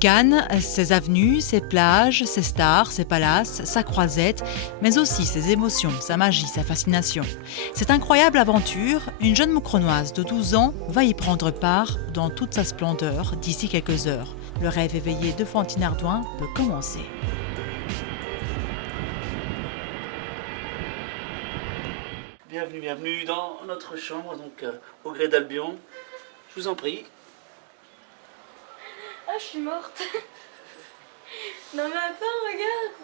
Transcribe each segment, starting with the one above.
Cannes, ses avenues, ses plages, ses stars, ses palaces, sa croisette, mais aussi ses émotions, sa magie, sa fascination. Cette incroyable aventure, une jeune moucronoise de 12 ans va y prendre part dans toute sa splendeur d'ici quelques heures. Le rêve éveillé de Fantine Ardouin peut commencer. Bienvenue dans notre chambre, donc au gré d'Albion. Je vous en prie. Ah, je suis morte. Non mais attends, regarde.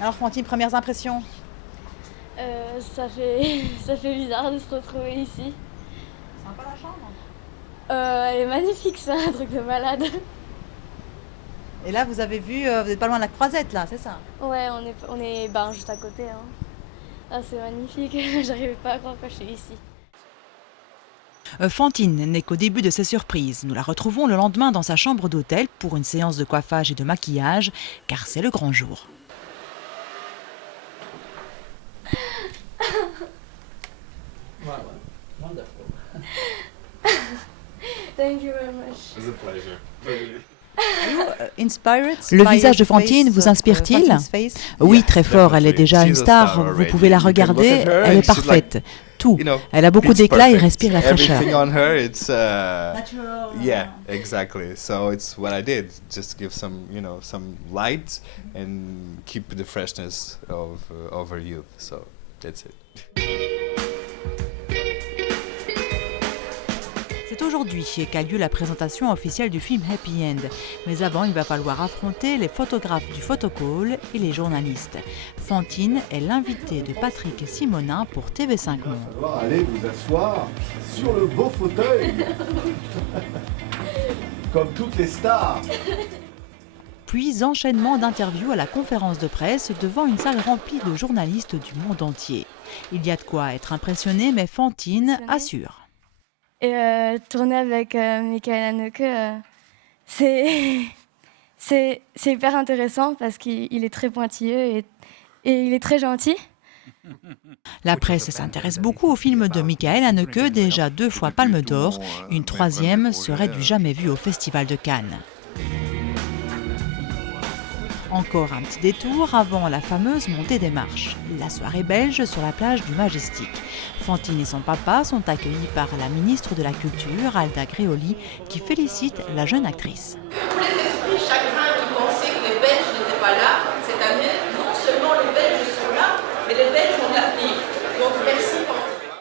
Alors Fantine, premières impressions? Ça fait bizarre de se retrouver ici. Sympa la chambre. Elle est magnifique, c'est un truc de malade. Et là, vous avez vu, vous n'êtes pas loin de la croisette, là, c'est ça? Ouais, on est juste à côté. Hein. Ah, c'est magnifique, j'arrivais pas à croire que je suis ici. Fantine n'est qu'au début de ses surprises. Nous la retrouvons le lendemain dans sa chambre d'hôtel pour une séance de coiffage et de maquillage, car c'est le grand jour. Wonderful. Thank you very much. It's a pleasure. Le visage de Fantine vous inspire-t-il? Oui, très fort. Elle est déjà une star. Vous pouvez la regarder. Elle est parfaite. Tout. Elle a beaucoup d'éclat et respire la fraîcheur. Yeah, exactly. So it's what I did. Just give some light and keep the freshness of her youth. So that's it. C'est aujourd'hui qu'a lieu la présentation officielle du film Happy End. Mais avant, il va falloir affronter les photographes du photocall et les journalistes. Fantine est l'invitée de Patrick Simonin pour TV5 Monde. Il va falloir aller vous asseoir sur le beau fauteuil. Comme toutes les stars. Puis enchaînement d'interviews à la conférence de presse devant une salle remplie de journalistes du monde entier. Il y a de quoi être impressionné, mais Fantine assure. Et tourner avec Michael Haneke, c'est hyper intéressant parce qu'il est très pointilleux et il est très gentil. La presse s'intéresse beaucoup au film de Michael Haneke, déjà 2 fois Palme d'Or. Une 3e serait du jamais vu au Festival de Cannes. Encore un petit détour avant la fameuse montée des marches. La soirée belge sur la plage du Majestic. Fantine et son papa sont accueillis par la ministre de la Culture, Alda Gréoli, qui félicite la jeune actrice. Tous les esprits chagrins qui pensaient que les Belges n'étaient pas là, cette année, non seulement les Belges sont là, mais les Belges ont de l'avenir. Donc merci.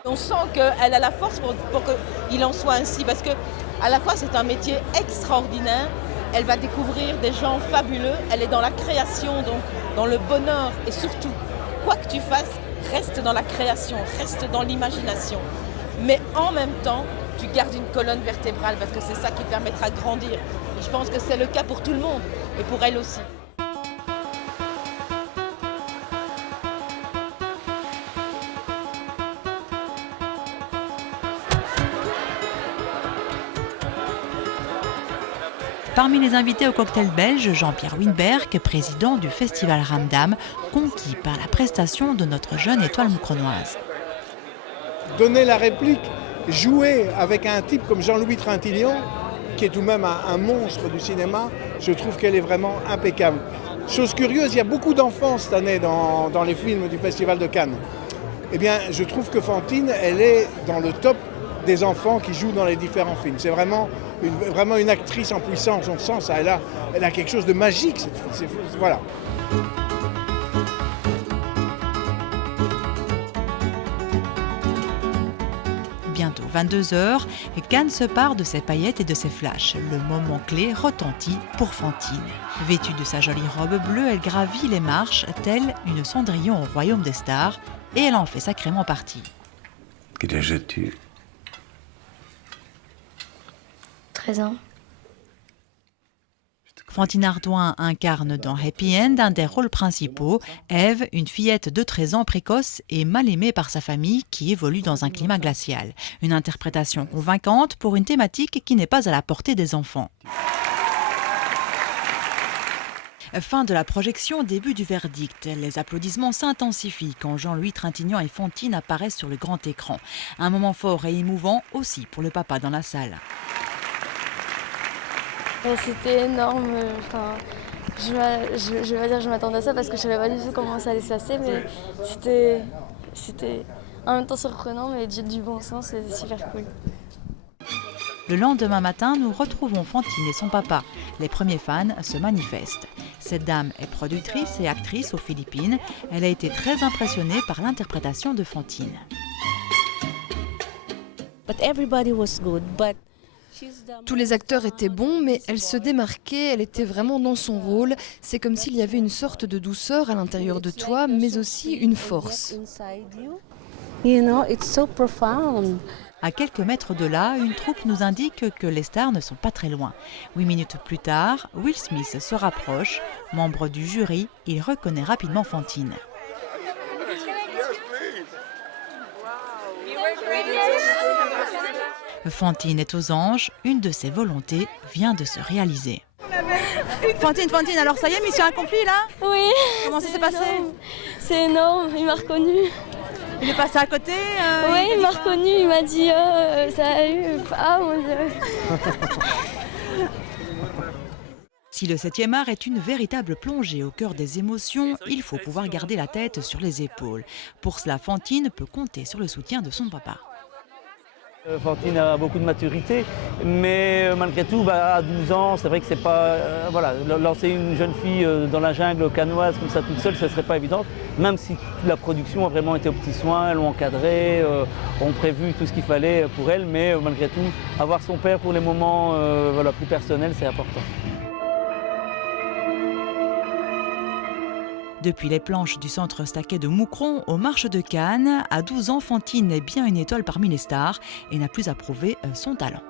On sent qu'elle a la force pour qu'il en soit ainsi, parce que à la fois c'est un métier extraordinaire. Elle va découvrir des gens fabuleux, elle est dans la création, donc dans le bonheur et surtout, quoi que tu fasses, reste dans la création, reste dans l'imagination. Mais en même temps, tu gardes une colonne vertébrale parce que c'est ça qui permettra de grandir. Et je pense que c'est le cas pour tout le monde et pour elle aussi. Parmi les invités au cocktail belge, Jean-Pierre Winberg, président du festival Ramdam, conquis par la prestation de notre jeune étoile moucronoise. Donner la réplique, jouer avec un type comme Jean-Louis Trintignant, qui est tout de même un monstre du cinéma, je trouve qu'elle est vraiment impeccable. Chose curieuse, il y a beaucoup d'enfants cette année dans les films du Festival de Cannes. Eh bien, je trouve que Fantine, elle est dans le top des enfants qui jouent dans les différents films. C'est vraiment une actrice en puissance, on sent ça. Elle a quelque chose de magique, cette fille. Voilà. Bientôt 22h, Cannes se part de ses paillettes et de ses flashs. Le moment clé retentit pour Fantine. Vêtue de sa jolie robe bleue, elle gravit les marches, telle une Cendrillon au royaume des stars, et elle en fait sacrément partie. Quel âge as-tu ? 13 ans. Fantine Ardouin incarne dans Happy End un des rôles principaux, Ève, une fillette de 13 ans précoce et mal aimée par sa famille qui évolue dans un climat glacial. Une interprétation convaincante pour une thématique qui n'est pas à la portée des enfants. Fin de la projection, début du verdict. Les applaudissements s'intensifient quand Jean-Louis Trintignant et Fantine apparaissent sur le grand écran. Un moment fort et émouvant aussi pour le papa dans la salle. C'était énorme. Enfin, je vais dire que je m'attendais à ça parce que je ne savais pas du tout comment ça allait se passer, mais c'était en même temps surprenant, mais du bon sens, c'était super cool. Le lendemain matin, nous retrouvons Fantine et son papa. Les premiers fans se manifestent. Cette dame est productrice et actrice aux Philippines. Elle a été très impressionnée par l'interprétation de Fantine. Tous les acteurs étaient bons, mais elle se démarquait, elle était vraiment dans son rôle. C'est comme s'il y avait une sorte de douceur à l'intérieur de toi, mais aussi une force. À quelques mètres de là, une troupe nous indique que les stars ne sont pas très loin. 8 minutes plus tard, Will Smith se rapproche. Membre du jury, il reconnaît rapidement Fantine. Fantine est aux anges, une de ses volontés vient de se réaliser. Fantine, alors ça y est, mission accomplie là? Oui. Comment ça s'est passé? C'est énorme, il m'a reconnu. Il est passé à côté? Oui, il m'a reconnu, il m'a dit ça a eu. Ah mon Dieu. Si le 7e art est une véritable plongée au cœur des émotions, il faut pouvoir garder la tête sur les épaules. Pour cela, Fantine peut compter sur le soutien de son papa. Fantine a beaucoup de maturité, mais malgré tout, à 12 ans, c'est vrai que c'est pas... lancer une jeune fille dans la jungle au canoise comme ça toute seule, ce serait pas évident. Même si la production a vraiment été aux petits soins, l'ont encadrée, ont prévu tout ce qu'il fallait pour elle, mais malgré tout, avoir son père pour les moments plus personnels, c'est important. Depuis les planches du centre Staquet de Moucron aux Marches de Cannes, à 12 ans, Fantine est bien une étoile parmi les stars et n'a plus à prouver son talent.